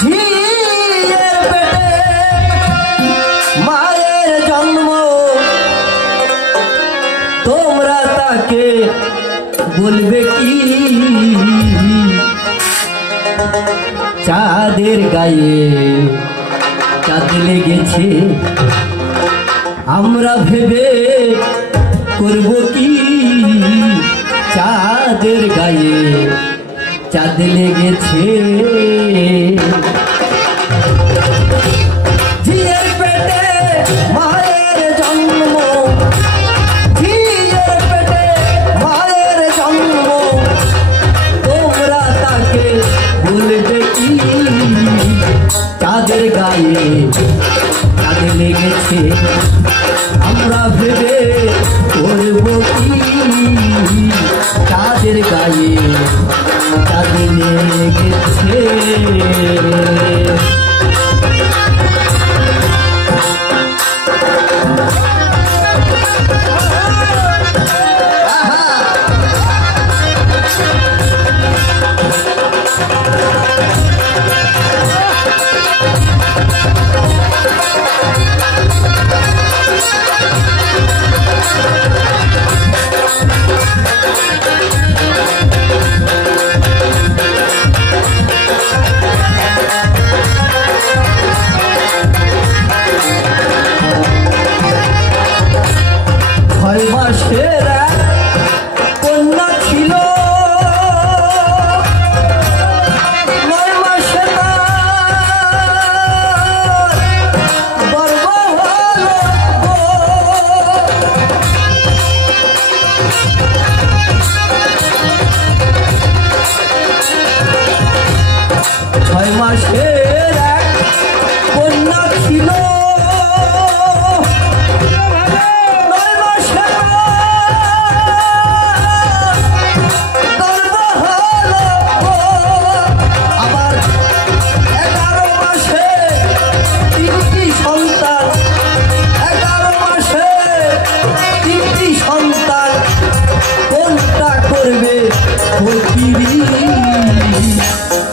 ঝিয়ের পেটে মায়ের জন্ম, তোমরা তাকে বলবে কি? চাঁদের গায়ে চাঁদ লেগেছে, আমরা ভেবে করব কি? চাঁদের গায়ে চাঁদ লেগেছে। ঝিয়ের পেটে মায়ের জন্ম, ঝিয়ের পেটে মায়ের জন্ম, তোমরা তাকে বলবে কি? চাঁদের গায়ে চাঁদ লেগেছে, আমরা ভেবে করব কি? চাঁদের গায়ে চাঁদ লেগেছে।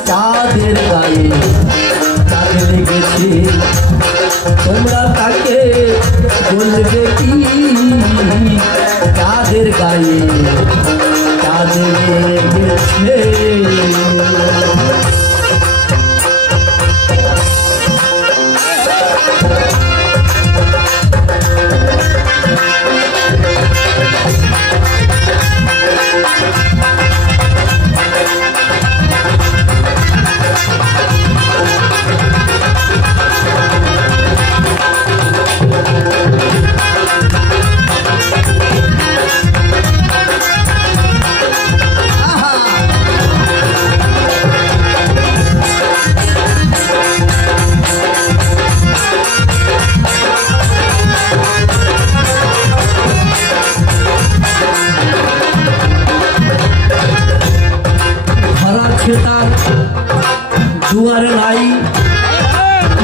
চাঁদের গায়ে চাঁদ লেগেছে, তোমরা তাকে বলবে কি? চাঁদের গায়ে চাঁদ লেগেছে। তার দুয়ারে নাই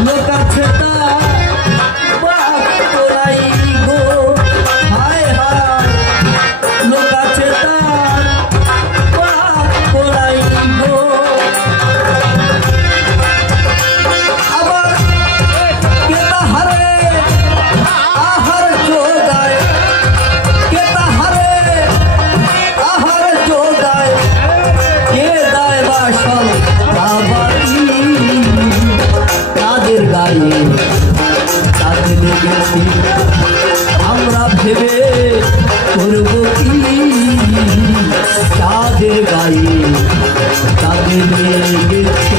লোক আছে, তার বাক্য নাই গো। হায় হায়, লোক আছে তার বাক্য নাই গো। আবার কে তাহারে আহার যোগায়, কে তাহারে আহার যোগায়, কে দায় বাসন বাবাটি? চাঁদের গায়ে চাঁদ লেগেছে, আমরা ভেবে করব কি? চাঁদের গায়ে চাঁদ লেগেছে।